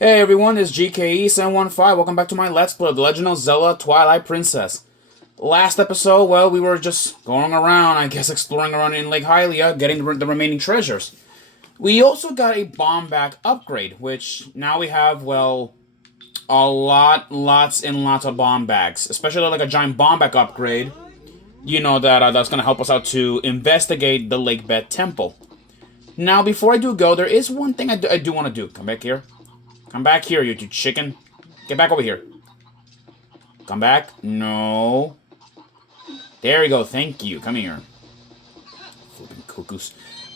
Hey everyone, it's GKE715. Welcome back to my Let's Play of The Legend of Zelda Twilight Princess. Last episode, well, we were just going around, I guess exploring around in Lake Hylia, getting the remaining treasures. We also got a bomb back upgrade, which now we have, well, lots and lots of bomb bags. Especially like a giant bomb bag upgrade. You know that's going to help us out to investigate the Lake Bed Temple. Now, before I do go, there is one thing I do want to do. Come back here. Come back here, you chicken. Get back over here. Come back. No. There we go. Thank you. Come here. Flipping cuckoos.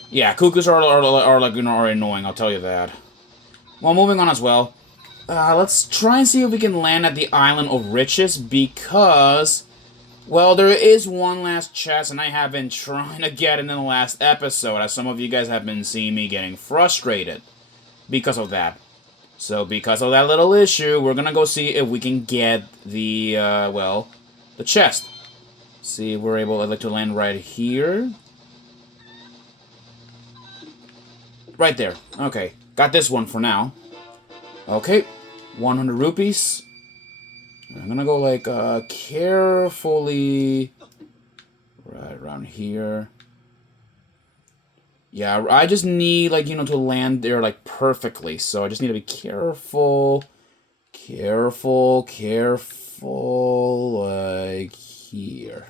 Yeah, cuckoos are like, are annoying. I'll tell you that. Well, moving on as well. Let's try and see if we can land at the Island of Riches because, well, there is one last chest, and I have been trying to get it in the last episode, as some of you guys have been seeing me getting frustrated because of that. So, because of that little issue, we're gonna go see if we can get the, well, the chest. See if we're able to land right here. Right there. Okay. Got this one for now. Okay. 100 rupees. I'm gonna go, like, carefully. Right around here. Yeah, I just need, like, to land there, like, perfectly. So I just need to be careful. Careful, like, here.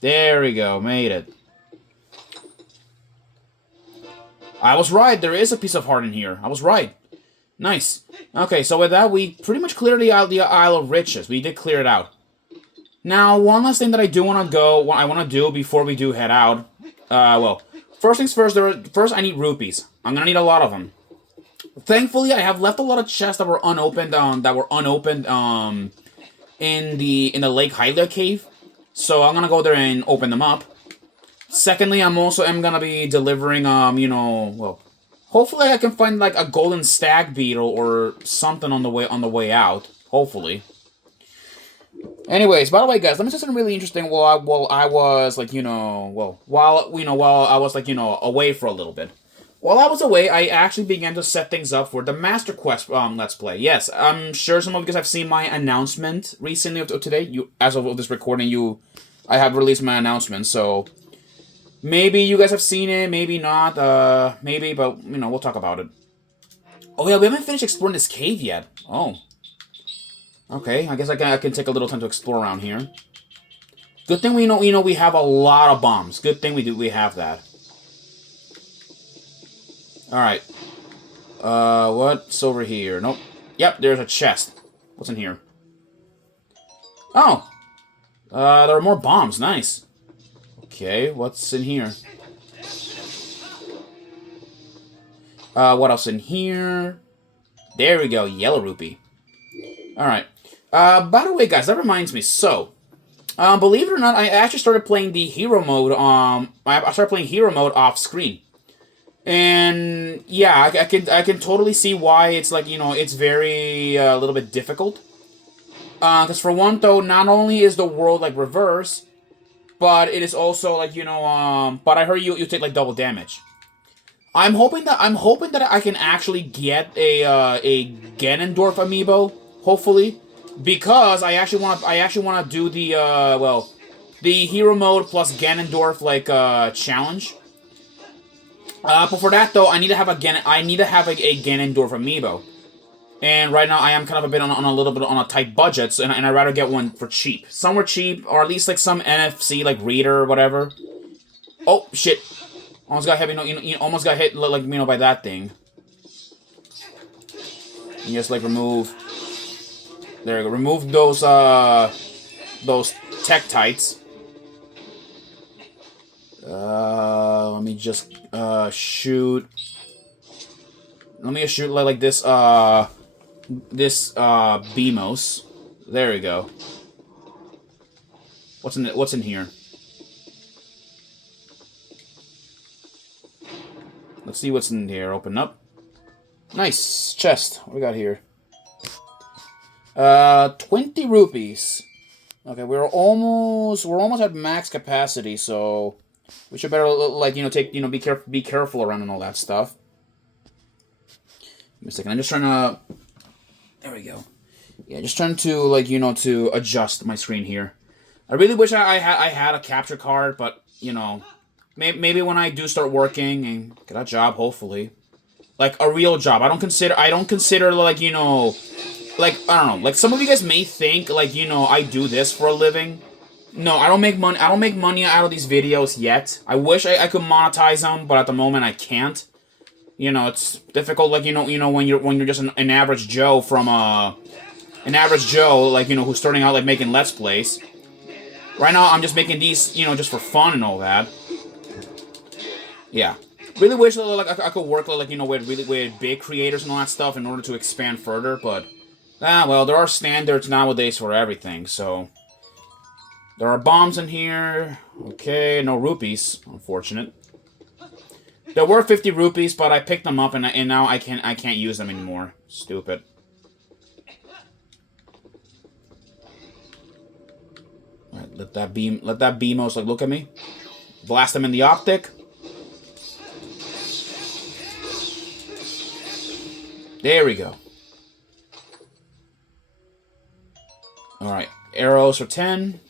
There we go, made it. I was right, there is a piece of heart in here. I was right. Nice. Okay, so with that, we pretty much cleared the Isle of Riches. We did clear it out. Now, one last thing that I do want to do before we do head out. Well, first things first, first I need rupees. I'm gonna need a lot of them. Thankfully, I have left a lot of chests that were unopened, in the Lake Hylia cave. So I'm gonna go there and open them up. Secondly, I'm gonna be delivering, well, hopefully I can find like a golden stag beetle or something on the way out. Hopefully. Anyways, by the way, guys, let me say something really interesting. While I was like, while I was like, away for a little bit. While I was away, I actually began to set things up for the Master Quest Let's Play. Yes, I'm sure some of you guys have seen my announcement recently of today. As of this recording, I have released my announcement, so maybe you guys have seen it, maybe not, maybe, but we'll talk about it. Oh yeah, we haven't finished exploring this cave yet. Oh. Okay, I guess I can take a little time to explore around here. Good thing we have a lot of bombs. Good thing we have that. Alright. What's over here? Nope. Yep, there's a chest. What's in here? Oh! There are more bombs. Nice. Okay, what's in here? What else in here? There we go, yellow rupee. Alright. By the way, guys, that reminds me. So, believe it or not, I actually started playing the hero mode. I started playing hero mode off screen, and yeah, I can totally see why it's like it's very a little bit difficult. Because for one, though, not only is the world like reverse, but it is also like But I heard you take like double damage. I'm hoping that I can actually get a Ganondorf amiibo. Hopefully. Because I actually want to do the the hero mode plus Ganondorf like challenge. But for that though, I need to have a Ganondorf amiibo. And right now I am kind of a bit on a little bit on a tight budget, so, and I'd rather get one for cheap, somewhere cheap, or at least like some NFC like reader or whatever. Oh shit! Almost got hit. Almost got hit like by that thing. You just like remove. There you go. Remove those Tektites. Let me just shoot. Let me just shoot like this Beamos. There we go. What's in here? Let's see what's in here. Open up. Nice chest. What we got here? 20 rupees. Okay, we're almost at max capacity, so we should better like be careful around and all that stuff. Give me a second. I'm just trying to There we go. Yeah, just trying to, like, you know, to adjust my screen here. I really wish I had a capture card, but, you know, maybe when I do start working and get a job, hopefully. Like, a real job. I don't consider, like, you know, like, I don't know, like, some of you guys may think, like, you know, I do this for a living. No, I don't make money out of these videos yet. I wish I could monetize them, but at the moment I can't. You know, it's difficult, like, when you're just an average Joe from, an average Joe, like, you know, who's starting out, like, making Let's Plays. Right now, I'm just making these, you know, just for fun and all that. Yeah. Really wish, like, I could work, like, you know, with big creators and all that stuff in order to expand further, but... well, there are standards nowadays for everything, so... There are bombs in here. Okay, no rupees. Unfortunate. There were 50 rupees, but I picked them up, and now I can't use them anymore. Stupid. Alright, let that Beamos, like, look at me. Blast him in the optic. There we go. Alright, arrows for 10.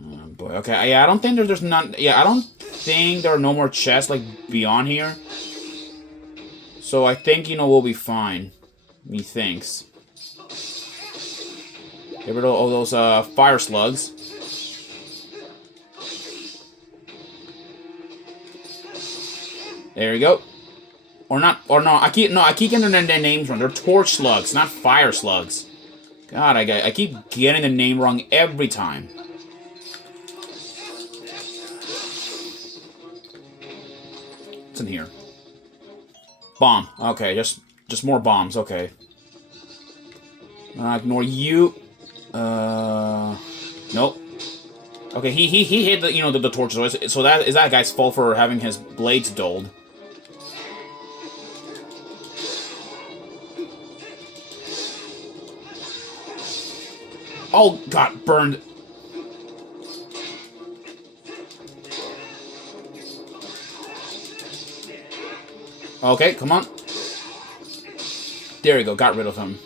Oh, boy. Okay, yeah, I don't think there's none... Yeah, I don't think there are no more chests, like, beyond here. So I think, you know, we'll be fine. Methinks. Get rid of all those, fire slugs. There we go. Or no, I keep getting their names wrong. They're torch slugs, not fire slugs. God, I keep getting the name wrong every time. What's in here? Bomb. Okay, just more bombs. Okay. Ignore you. Nope. Okay, he hit the, you know, the torches. So that is that guy's fault for having his blades dulled. Oh, God, burned. Okay, come on. There we go, got rid of him.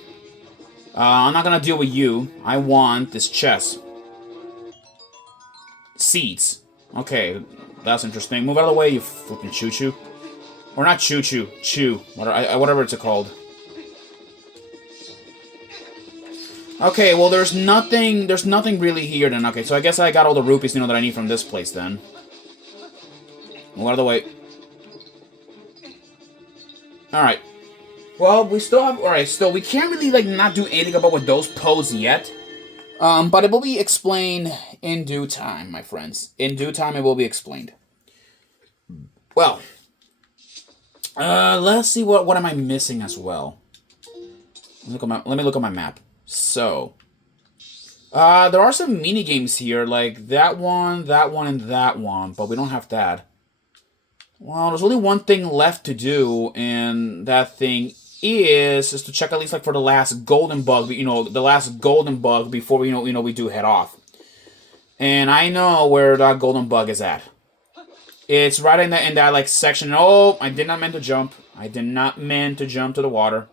I'm not gonna deal with you. I want this chest. Seeds. Okay, that's interesting. Move out of the way, you flipping choo-choo. Or not choo-choo, chew. Whatever it's called. Okay, well, there's nothing really here then. Okay, so I guess I got all the rupees, you know, that I need from this place then. Move out of the way. Alright. Well, we still have... Alright, still, we can't really, like, not do anything about with those posts yet. But it will be explained in due time, my friends. In due time, it will be explained. Well. Let's see, what am I missing as well? Let me look at my map. So. There are some mini-games here, like that one, and that one, but we don't have that. Well, there's only one thing left to do, and that thing is to check at least like for the last golden bug, you know, the last golden bug before we we do head off. And I know where that golden bug is at. It's right in that like section. Oh, I did not mean to jump. I did not mean to jump to the water.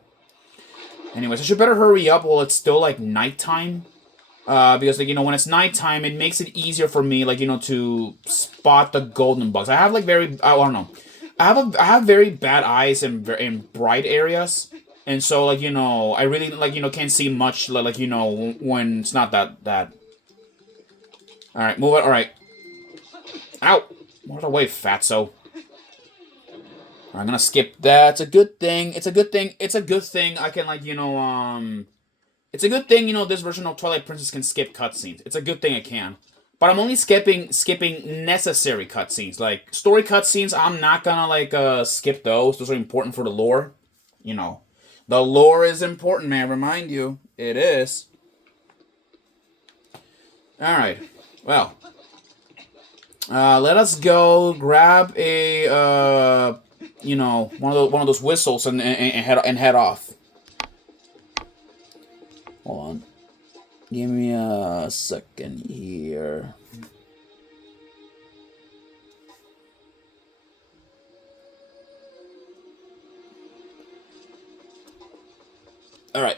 Anyways, I should better hurry up while it's still like nighttime. Because, like, you know, when it's nighttime, it makes it easier for me, like, you know, to spot the golden bugs. I have, like, I don't know. I have very bad eyes in bright areas. And so, like, you know, I really, like, you know, can't see much, like, you know, when it's not that. Alright, move it. Alright. Ow! What away, fatso. I'm gonna skip that. It's a good thing. It's a good thing. It's a good thing I can, like, you know, It's a good thing, you know, this version of Twilight Princess can skip cutscenes. It's a good thing it can. But I'm only skipping necessary cutscenes. Like, story cutscenes, I'm not gonna, like, skip those. Those are important for the lore. You know. The lore is important, man. Remind you. It is. Alright. Well. Let us go grab a, you know, one of those whistles and head off. Hold on. Give me a second here. Alright.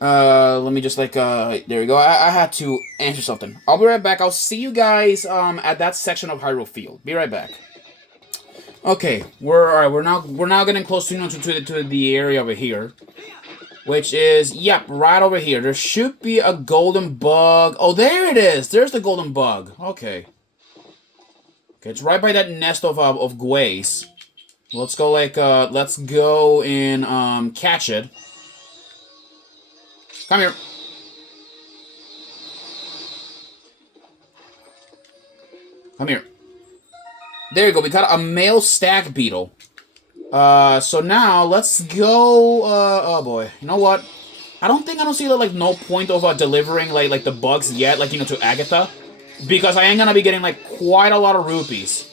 Let me just, like, there we go. I had to answer something. I'll be right back. I'll see you guys, at that section of Hyrule Field. Be right back. Okay, alright, we're now getting close to, to the area over here. Which is, yep, right over here. There should be a golden bug. Oh, there it is! There's the golden bug. Okay. Okay, it's right by that nest of Gways. Let's go, like, let's go and, catch it. Come here. Come here. There you go. We got a male stag beetle. So now let's go. Oh boy. You know what? I don't see like no point of delivering like the bugs yet, like to Agatha, because I ain't gonna be getting like quite a lot of rupees,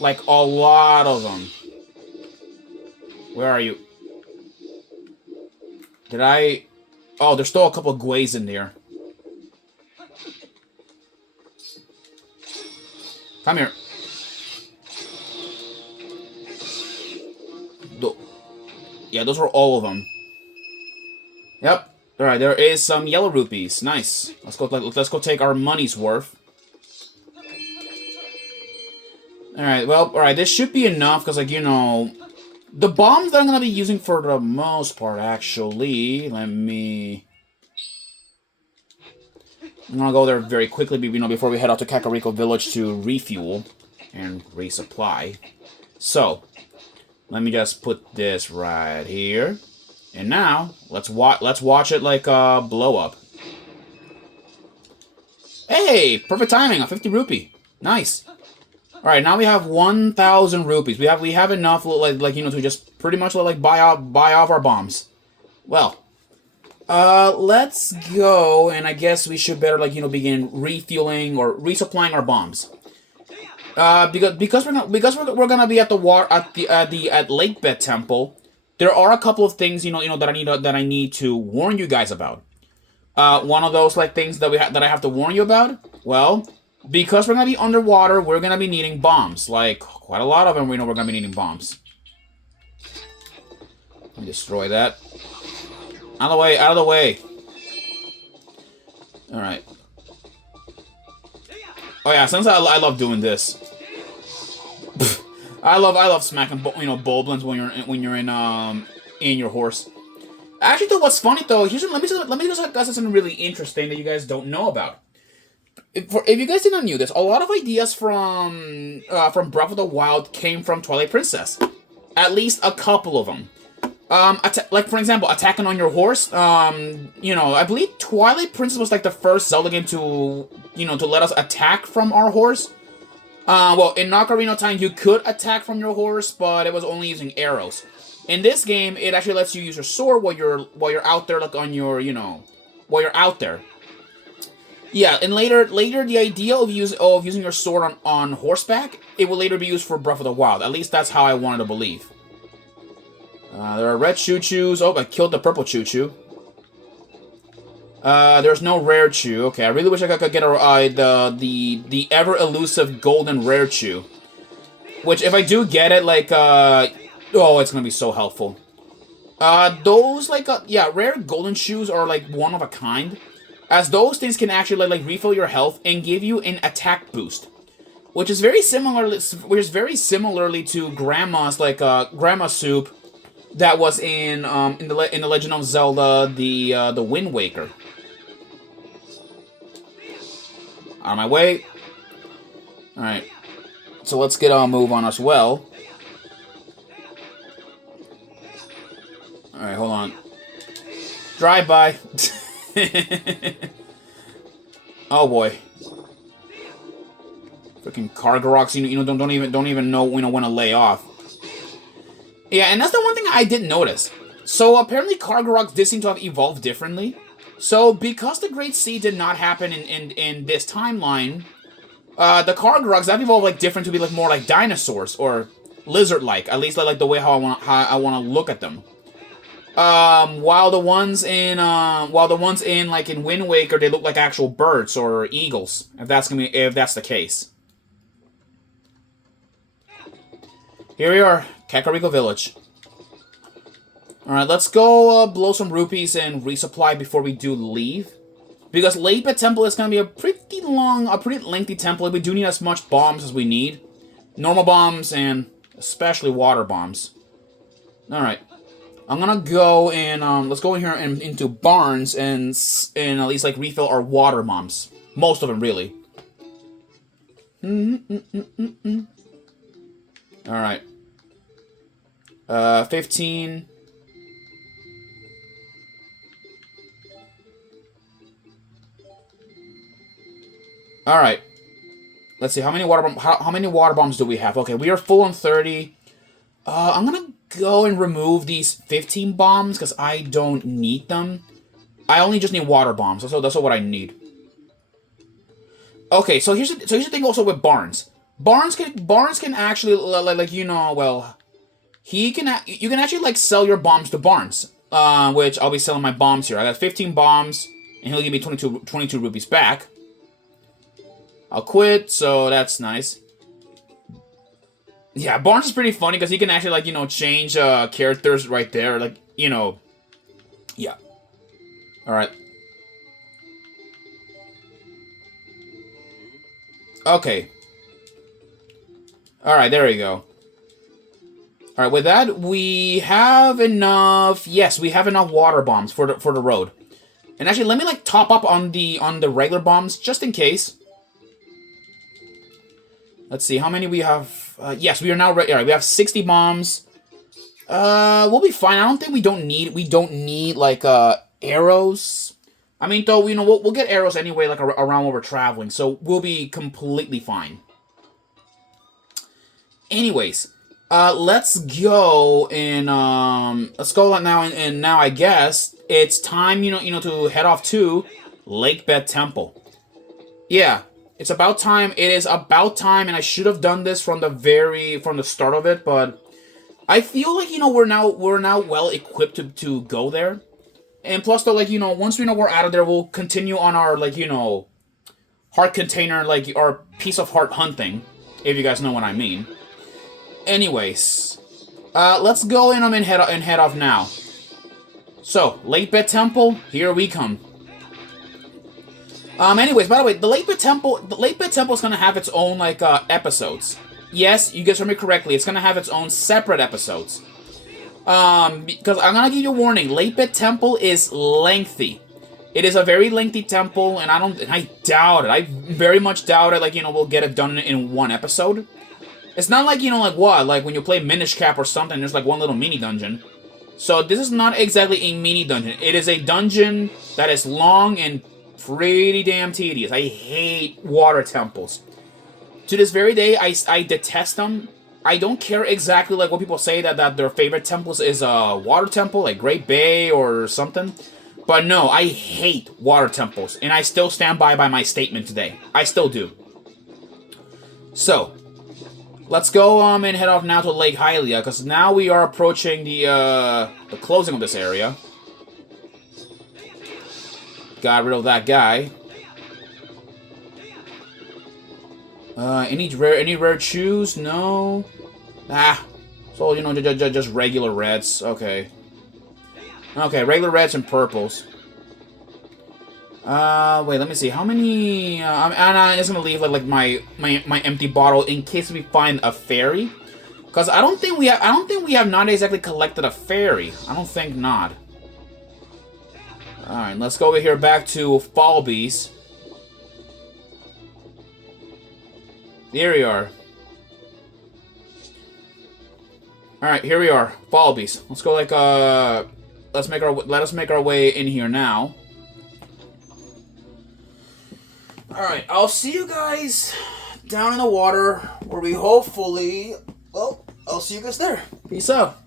like a lot of them. Where are you? Did I? Oh, there's still a couple of Gways in there. Come here. Yeah, those were all of them. Yep. All right, there is some yellow rupees. Nice. Let's go take our money's worth. All right. Well, all right. This should be enough because, like, the bombs that I'm gonna be using for the most part, actually. I'm gonna go there very quickly, before we head out to Kakariko Village to refuel and resupply. So, let me just put this right here. And now, let's watch it, like, blow up. Hey! Perfect timing, a 50 rupee. Nice. Alright, now we have 1,000 rupees. We have enough, to just pretty much, like, buy off our bombs. Well, let's go, and I guess we should better, like, begin refueling or resupplying our bombs. Because we're gonna be at the Lakebed Temple. There are a couple of things that I need to warn you guys about. One of those like things that I have to warn you about. Well, because we're gonna be underwater, we're gonna be needing bombs. Like quite a lot of them. We're gonna be needing bombs. Let me destroy that. Out of the way! Out of the way! All right. Oh yeah, since I love doing this. I love smacking Boblins when you're in your horse. Actually, though, what's funny though, let me just discuss something really interesting that you guys don't know about. If you guys did not know this, a lot of ideas from Breath of the Wild came from Twilight Princess. At least a couple of them. Like for example, attacking on your horse. I believe Twilight Princess was like the first Zelda game to let us attack from our horse. Well, in Ocarina of Time, you could attack from your horse, but it was only using arrows. In this game, it actually lets you use your sword while you're out there, like on your, while you're out there. Yeah, and later, the idea of using your sword on horseback, it will later be used for Breath of the Wild. At least that's how I wanted to believe. There are red choo-choos. Oh, I killed the purple choo-choo. There's no rare chew. Okay, I really wish I could get the ever elusive golden rare chew. Which, if I do get it, like, oh, it's gonna be so helpful. Those, like, yeah, rare golden shoes are, like, one of a kind. As those things can actually, like, refill your health and give you an attack boost. Which is very similarly to Grandma's, like, Grandma Soup that was in the Legend of Zelda, the Wind Waker. On my way. Alright. So let's get our move on as well. Alright, hold on. Drive-by. Oh boy. Freaking Kargaroks, don't even know when to lay off. Yeah, and that's the one thing I didn't notice. So apparently Kargaroks did seem to have evolved differently. So, because the Great Sea did not happen in this timeline, the Kargaroks have evolved like different to be like more like dinosaurs or lizard-like. At least like the way how I want to look at them. While the ones in like in Wind Waker, they look like actual birds or eagles. If that's the case. Here we are, Kakariko Village. Alright, let's go blow some rupees and resupply before we do leave. Because Late Bet Temple is going to be a pretty lengthy temple. We do need as much bombs as we need. Normal bombs and especially water bombs. Alright. I'm gonna go and, let's go in here and into barns and at least, like, refill our water bombs. Most of them, really. Alright. 15. Alright. Let's see, how many water bombs do we have? Okay, we are full on 30. I'm gonna go and remove these 15 bombs, because I don't need them. I only just need water bombs, so that's what I need. Okay, so here's the thing also with Barnes. Barnes can actually, like, you know, well, you can actually, like, sell your bombs to Barnes. Which I'll be selling my bombs here. I got 15 bombs, and he'll give me 22 rupees back. I'll quit, so that's nice. Yeah, Barnes is pretty funny because he can actually, like, you know, change characters right there. Like, you know, yeah. Alright. Okay. Alright, there we go. Alright, with that, we have enough... Yes, we have enough water bombs for the road. And actually, let me, like, top up on the regular bombs, just in case. Let's see, how many we have... yes, we are now ready. Alright, we have 60 bombs. We'll be fine. I don't think we don't need like, arrows. I mean, though, you know, we'll get arrows anyway, like, around where we're traveling, so we'll be completely fine. Anyways, let's go and, now I guess it's time, you know, to head off to Lake Bed Temple. Yeah. It's about time. It is about time, and I should have done this from the start of it, but I feel like, you know, we're now well equipped to go there. And plus, though, like, you know, once we know we're out of there, we'll continue on our, like, you know, heart container, like, our piece of heart hunting, if you guys know what I mean. Anyways, let's go in and head off now. So, Late Bet Temple, here we come. Anyways, by the way, the Late Bet Temple is gonna have its own, like, episodes. Yes, you guys heard me correctly. It's gonna have its own separate episodes. Because I'm gonna give you a warning. Late Bet Temple is lengthy. It is a very lengthy temple, and I doubt it. I very much doubt it, like, you know, we'll get it done in one episode. It's not like, you know, like, what? Like, when you play Minish Cap or something, there's, like, one little mini dungeon. So, this is not exactly a mini dungeon. It is a dungeon that is long and pretty damn tedious. I hate water temples. To this very day, I detest them. I don't care exactly, like, what people say that their favorite temples is a water temple, like Great Bay or something. But no, I hate water temples, and I still stand by my statement today. I still do. So, let's go and head off now to Lake Hylia, because now we are approaching the closing of this area. Got rid of that guy. Any rare shoes? No. So, you know, just regular reds. Okay. Okay, regular reds and purples. Wait, let me see. How many? I'm just gonna leave like my empty bottle in case we find a fairy. Cause I don't think we have not exactly collected a fairy. I don't think not. All right, let's go over here back to Fallbees. Here we are. Alright, here we are. Fallbees. Let's go like, let us make our way in here now. Alright, I'll see you guys down in the water where we hopefully... Well, I'll see you guys there. Peace out.